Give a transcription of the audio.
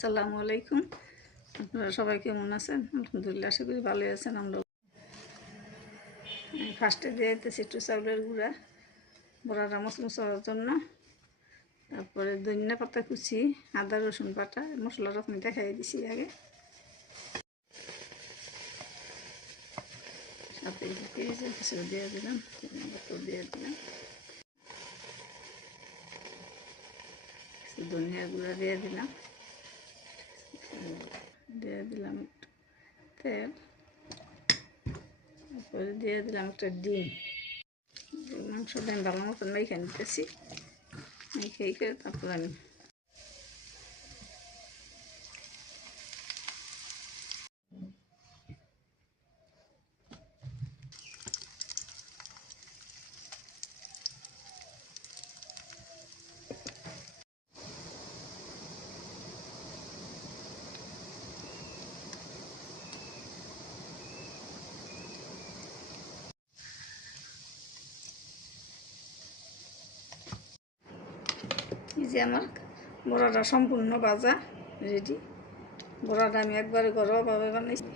আসসালামু আলাইকুম। আপনারা সবাই কেমন আছেন? আলহামদুলিল্লাহ, আশা করি ভালোই আছেন। আমরা ফার্স্টে দিয়ে দিতেছি একটু চাউলের গুঁড়া বড়াটা মচমচ হওয়ার জন্য। তারপরে ধনিয়া পাতা কুচি, আদা রসুন বাটা, মশলাটা আপনি দেখাই দিছি আগে। সাথে কিছু দিয়ে দিলাম, দিয়ে দিলাম কিছু ধনিয়া গুঁড়া দিয়ে দিলাম, একটু তেল, তারপরে দিয়ে দিলাম একটা ডিম। মাংসটা আমি ভালো মতন মেখে নিতেছি, মেখে তারপর আমি এই যে আমার বড়াটা সম্পূর্ণ ভাজা রেডি। বড়াটা আমি একবারে ঘরোয়াভাবে বানাইছি।